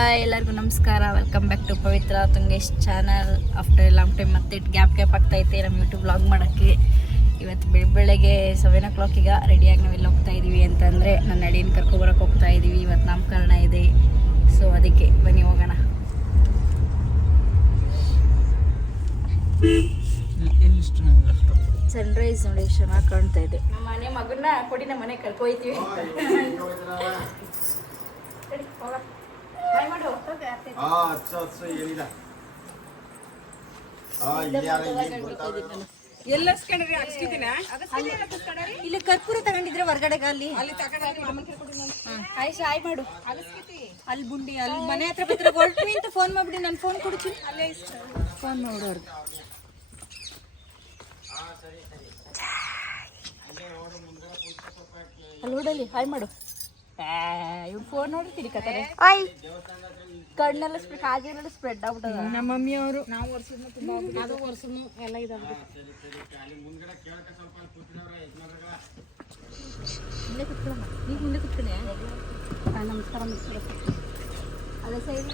Hi ಎಲ್ಲರಿಗೂ ನಮಸ್ಕಾರ. Welcome back to Pavithra Tungesh channel. After long time ಮತ್ತೆ ಗ್ಯಾಪ್ ಆಗ್ತೈತೆ ನಮ್ಮ ಯೂಟ್ಯೂಬ್ ವ್ಲಾಗ್ ಮಾಡೋಕ್ಕೆ. ಇವತ್ತು ಬೆಳಗ್ಗೆ 7 o'clock ಈಗ ರೆಡಿಯಾಗಿ ನಾವೆಲ್ಲ ಹೋಗ್ತಾ ಇದ್ದೀವಿ ಅಂತಂದರೆ ನನ್ನ ಅಡಿಯನ್ನು ಕರ್ಕೊಬರಕ್ಕೆ ಹೋಗ್ತಾ ಇದ್ದೀವಿ. ಇವತ್ತು ನಾಮಕರಣ ಇದೆ, ಸೊ ಅದಕ್ಕೆ ಬನ್ನಿ ಹೋಗೋಣ. ಸನ್ರೈಸ್ ನೋಡಿ ಚೆನ್ನಾಗಿ ಕಾಣ್ತಾ ಇದೆ. ನಮ್ಮ ಮನೆ ಮಗನ್ನ ಕೊಡಿ, ನಮ್ಮ ಮನೆ ಕರ್ಕೊಯ್ತೀವಿ. ಇಲ್ಲಿ ಕರ್ಪೂರ ತಗೊಂಡಿದ್ರೆ ಹೊರಗಡೆಗ ಅಲ್ಲಿ ಹಾಯ್ ಮಾಡು. ಅಲ್ಲಿ ಬುಂಡಿ ಅಲ್ಲಿ ಮನೆ ಹತ್ರ ಬರ್ತಾರೆ ಹೊರಟ್ವಿ ಅಂತ ಫೋನ್ ಮಾಡ್ಬಿಡಿ. ನಾನು ಫೋನ್ ಕೊಡ್ತೀನಿ, ಫೋನ್ ಮಾಡೋರ್ಗೆ. ಅಲ್ಲಿ ಓಡಲಿ ಹಾಯ್ ಮಾಡು. ಇವ್ ಫೋನ್ ನೋಡ್ತೀರಿ ಕತಾರೆ ಕಣ್ಣೆಲ್ಲ ಕಾಜೆಲ್ಲ ಸ್ಪ್ರೆಡ್ ಆಗ್ಬಿಟ್ಟದ. ನಮ್ಮ ಮಮ್ಮಿ ಅವರು ನಾವು ವರ್ಷನು ಎಲ್ಲ ಇದಾಗ್ಬಿಟ್ಟು ಮುಂದೆ ಕುತ್ಕೊಳ್ಳೋಣ. ಈಗ ಮುಂದೆ ಕುತ್ಕೊಳ್ಳಿ. ನಮಸ್ಕಾರ ಅದೇ ಸೈಡ್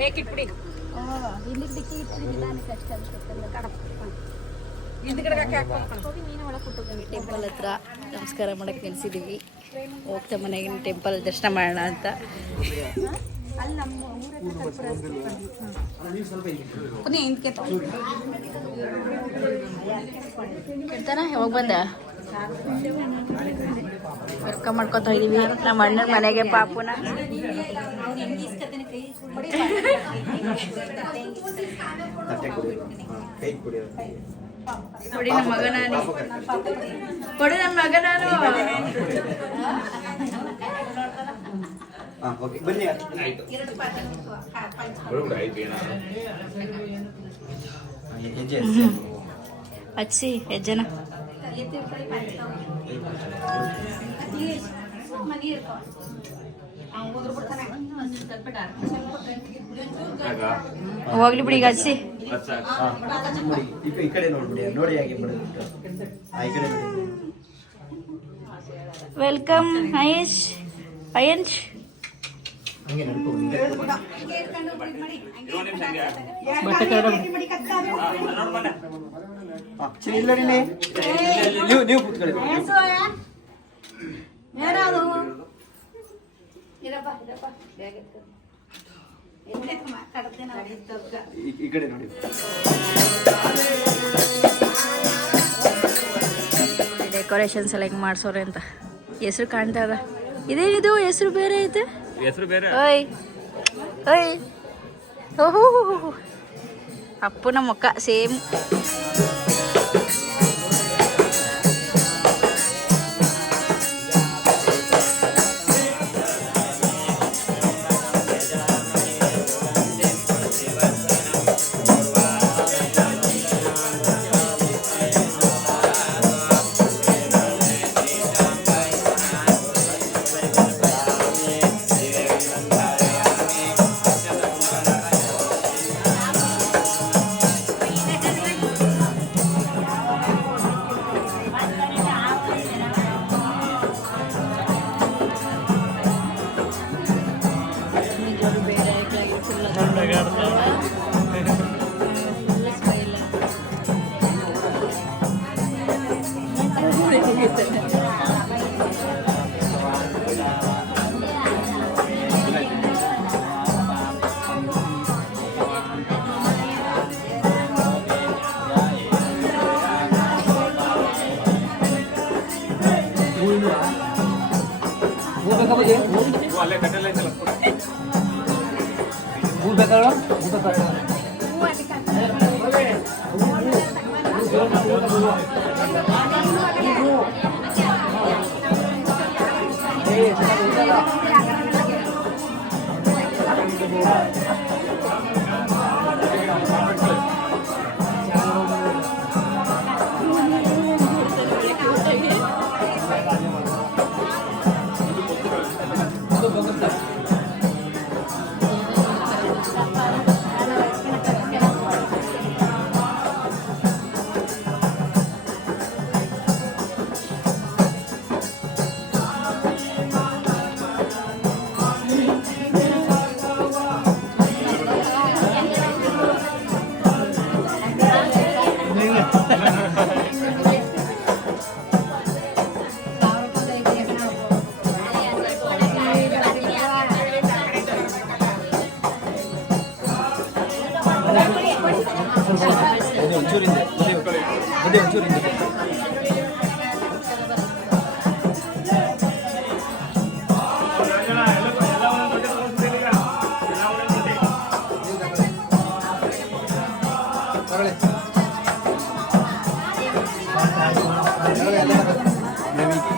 ಬೇಕಿಟ್ಬಿಡಿ. ಇಲ್ಲಿ ಡಿಕ್ಕಿ ಇಟ್ಟು ನಿಧಾನಕ್ಕೆ ಅಷ್ಟೇ ಹೋಗಿ ನೀನು ಒಳಗೆ ಕೊಟ್ಟೋಗಿ ಟೆಂಪಲ್ ಹತ್ರ ನಮಸ್ಕಾರ ಮಾಡಕ್ಕೆ ನಿಲ್ಸಿದ್ದೀವಿ. ಹೋಗ್ತಾ ಮನೆಗಿನ ಟೆಂಪಲ್ ದರ್ಶನ ಮಾಡೋಣ ಅಂತ. ಅಲ್ಲಿ ನಮ್ಮ ಊರ ಯಾವಾಗ ಬಂದ ವೆಲ್ಕಮ್ ಮಾಡ್ಕೊತಾ ಇದೀವಿ ನಮ್ಮ ಅಣ್ಣನ ಮನೆಗೆ ಪಾಪುನ. ಕೊಡಿ ನಮ್ಮ ಮಗ ನಾನು, ಕೊಡಿ ನಮ್ಮ ಮಗ ನಾನು. ಹಚ್ಚಿ ಹೆಜ್ಜನ ಹೋಗ್ಲಿ ಬಿಡಿ ಈಗ ಹಚ್ಚಿ. ವೆಲ್ಕಮ್ ಮಹೇಶ್ ಅಯಂಶ್. ಡೆಕೋರೇಷನ್ಸ್ ಎಲ್ಲ ಹೆಂಗ್ ಮಾಡ್ಸೋರೆ ಅಂತ ಹೆಸರು ಕಾಣ್ತಾ ಇದ. ಇದೇನಿದು ಹೆಸರು ಬೇರೆ ಐತೆ. ಓಯ್ ಓಯ್ ಓಹೋ ಅಪ್ಪನ ಮುಖ ಸೇಮ್.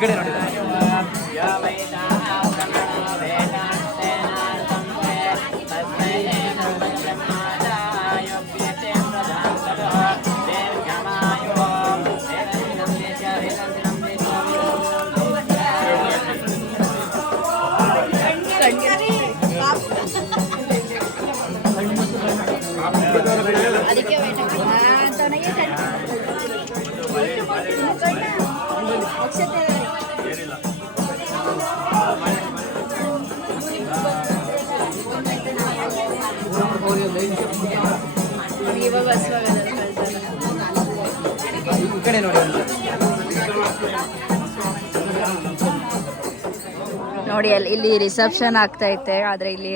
ಕಡೆ ನೋಡಿ. ಅದಕ್ಕೆ ಇವಾಗ ಈ ಕಡೆ ನೋಡಿ. ನೋಡಿ ಅಲ್ಲಿ ಇಲ್ಲಿ ರಿಸೆಪ್ಷನ್ ಆಗ್ತೈತೆ. ಆದರೆ ಇಲ್ಲಿ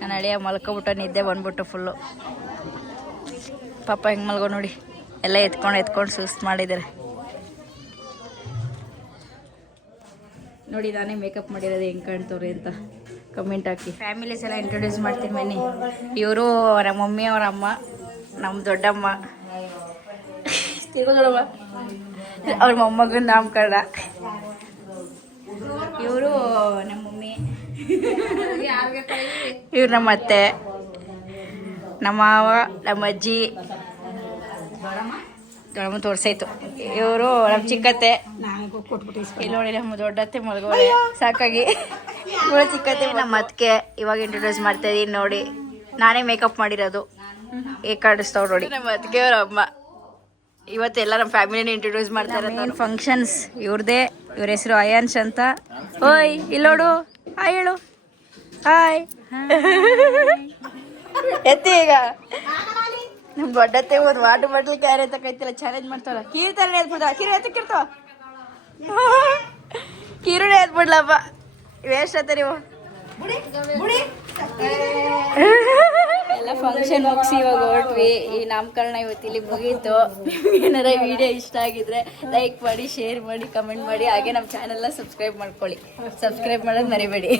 ನನ್ನ ಹಳೆಯ ಮಲ್ಕೊಬಿಟ್ಟು ನಿದ್ದೆ ಬಂದ್ಬಿಟ್ಟು ಫುಲ್ಲು ಪಾಪ ಹೆಂಗೆ ಮಲ್ಗೋ ನೋಡಿ. ಎಲ್ಲ ಎತ್ಕೊಂಡು ಸುಸ್ತು ಮಾಡಿದ್ದಾರೆ ನೋಡಿ. ನಾನೇ ಮೇಕಪ್ ಮಾಡಿರೋದು ಹೆಂಗೆ ಕಾಣ್ತವ್ರೆ ಅಂತ ಕಮೆಂಟ್ ಹಾಕಿ. ಫ್ಯಾಮಿಲೀಸ್ ಎಲ್ಲ ಇಂಟ್ರೊಡ್ಯೂಸ್ ಮಾಡ್ತೀನಿ ಬನ್ನಿ. ಇವರು ನಮ್ಮ ಮಮ್ಮಿ ಅವ್ರ ಅಮ್ಮ, ನಮ್ಮ ದೊಡ್ಡಮ್ಮ, ದೊಡ್ಡಮ್ಮ ಅವ್ರ ಮೊಮ್ಮಗನ ನಾಮಕರಣ. ಇವರು ನಮ್ಮ ಮಮ್ಮಿ, ಇವ್ರು ನಮ್ಮ ಅತ್ತೆ, ನಮ್ಮ ಮಾವ, ನಮ್ಮ ಅಜ್ಜಿ, ದೊಡ್ಡಮ್ಮ ತೋರ್ಸಾಯ್ತು. ಇವರು ನಮ್ಮ ಚಿಕ್ಕತ್ತೆ, ಇಲ್ಲಿ ನೋಡಿ ನಮ್ಮ ದೊಡ್ಡತ್ತೆ ಮಲ್ಗೋಳೆ ಸಾಕಾಗಿ. ಚಿಕ್ಕತ್ತೆ ನಮ್ಮ ಅತ್ತಿಗೆ ಇವಾಗ ಇಂಟ್ರೊಡ್ಯೂಸ್ ಮಾಡ್ತಾ ಇದೀನಿ ನೋಡಿ. ನಾನೇ ಮೇಕಪ್ ಮಾಡಿರೋದು, ಹೇಗೆ ಕಾಣಿಸ್ತಾವ್ ನೋಡಿ. ನಮ್ಮ ಅತ್ತಿಗೆ ಅವ್ರ ಅಮ್ಮ ಇವತ್ತೆಲ್ಲ ನಮ್ಮ ಫ್ಯಾಮಿಲಿನ ಇಂಟ್ರೊಡ್ಯೂಸ್ ಮಾಡ್ತಾರೆ. ಮೇನ್ ಫಂಕ್ಷನ್ಸ್ ಇವ್ರದೇ. ಇವ್ರ ಹೆಸರು ಅಯಾನ್ಶ್ ಅಂತ. ಓಯ್ ಇಲ್ಲೋಡು, ಹಾಯ್ ಹೇಳು, ಹಾಯ್ ಎತ್ತಿ. ಈಗ ನಮ್ ದೊಡ್ಡತ್ತೆ ಒಂದು ವಾಟರ್ ಬಾಟ್ಲ್ ಕ್ಯಾರಿ ತಕೈತಿಲ್ಲ, ಚಾಲೆಂಜ್ ಮಾಡ್ತಾಳ. ಕೀರ್ತಾನೆ ಎದ್ಬಿಡ್ತಾವ, ಕೀರು ಎತ್ತಕ್ಕಿರ್ತಾವ, ಕೀರುನೇ ಎದ್ಬಿಡ್ಲಪ್ಪ. ವೇಸ್ಟ್ ಆತ ನೀವು. ಎಲ್ಲ ಫಂಕ್ಷನ್ ಮುಗಿಸಿ ಇವಾಗ ಹೊರಟ್ವಿ. ಈ ನಾಮಕರಣ ಇವತ್ತು ಇಲ್ಲಿ ಮುಗೀತು. ಏನಾರ ವಿಡಿಯೋ ಇಷ್ಟ ಆಗಿದ್ರೆ ಲೈಕ್ ಮಾಡಿ, ಶೇರ್ ಮಾಡಿ, ಕಮೆಂಟ್ ಮಾಡಿ. ಹಾಗೆ ನಮ್ಮ ಚಾನೆಲ್ನ ಸಬ್ಸ್ಕ್ರೈಬ್ ಮಾಡ್ಕೊಳ್ಳಿ. ಸಬ್ಸ್ಕ್ರೈಬ್ ಮಾಡೋದು ಮರಿಬೇಡಿ.